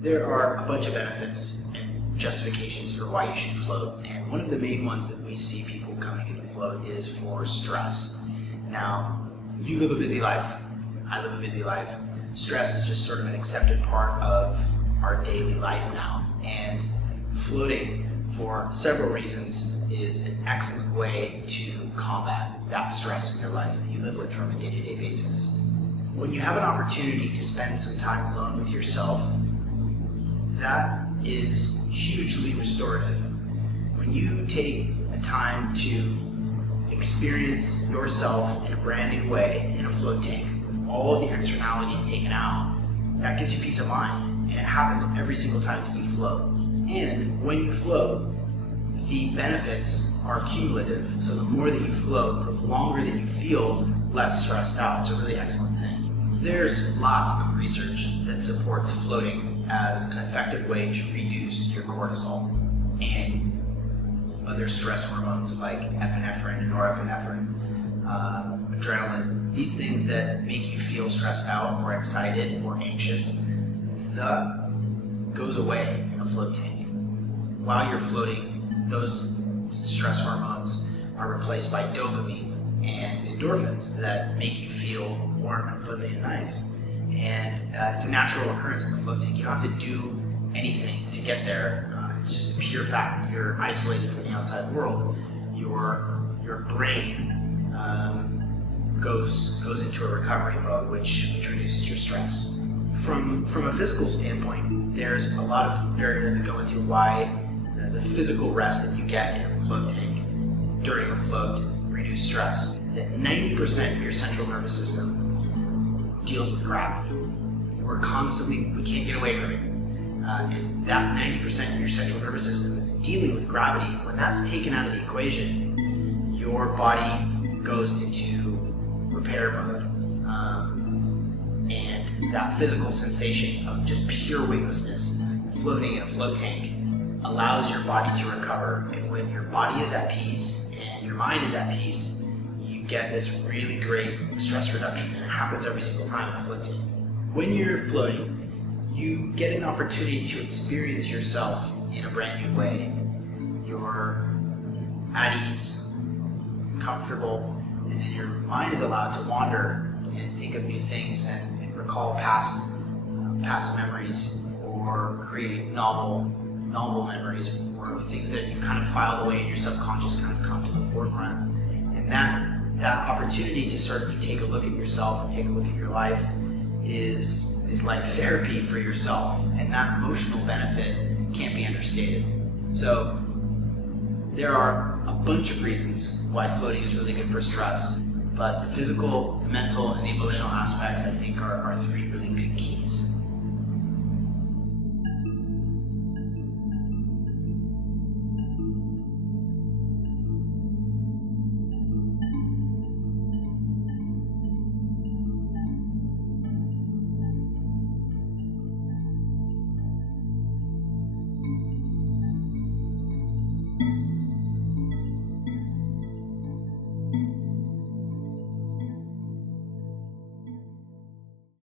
There are a bunch of benefits and justifications for why you should float, and one of the main ones that we see people coming into float is for stress. Now, you live a busy life, I live a busy life. Stress is just sort of an accepted part of our daily life now, and floating, for several reasons, is an excellent way to combat that stress in your life that you live with from a day-to-day basis. When you have an opportunity to spend some time alone with yourself, that is hugely restorative. When you take a time to experience yourself in a brand new way in a float tank with all of the externalities taken out, that gives you peace of mind, and it happens every single time that you float. And when you float, the benefits are cumulative, so the more that you float, the longer that you feel less stressed out. It's a really excellent thing. There's lots of research that supports floating as an effective way to reduce your cortisol and other stress hormones like epinephrine and norepinephrine, adrenaline, these things that make you feel stressed out or excited or anxious. That goes away in a float tank. While you're floating, those stress hormones are replaced by dopamine and endorphins that make you feel warm and fuzzy and nice. And it's a natural occurrence in the float tank. You don't have to do anything to get there. It's just the pure fact that you're isolated from the outside world. Your brain goes into a recovery mode, which reduces your stress. From a physical standpoint, there's a lot of variables that go into why the physical rest that you get in a float tank during a float reduce stress. That 90% of your central nervous system deals with gravity. We can't get away from it. And that 90% of your central nervous system that's dealing with gravity, when that's taken out of the equation, your body goes into repair mode. And that physical sensation of just pure weightlessness, floating in a float tank, allows your body to recover. And when your body is at peace and your mind is at peace, you get this really great stress reduction, and it happens every single time in a float tank. When you're floating, you get an opportunity to experience yourself in a brand new way. You're at ease, comfortable, and then your mind is allowed to wander and think of new things and recall past memories, or create novel memories, or things that you've kind of filed away in your subconscious kind of come to the forefront. And that opportunity to sort of take a look at yourself and take a look at your life is like therapy for yourself, and that emotional benefit can't be understated. So there are a bunch of reasons why floating is really good for stress, but the physical, the mental, and the emotional aspects, I think, are three really big keys.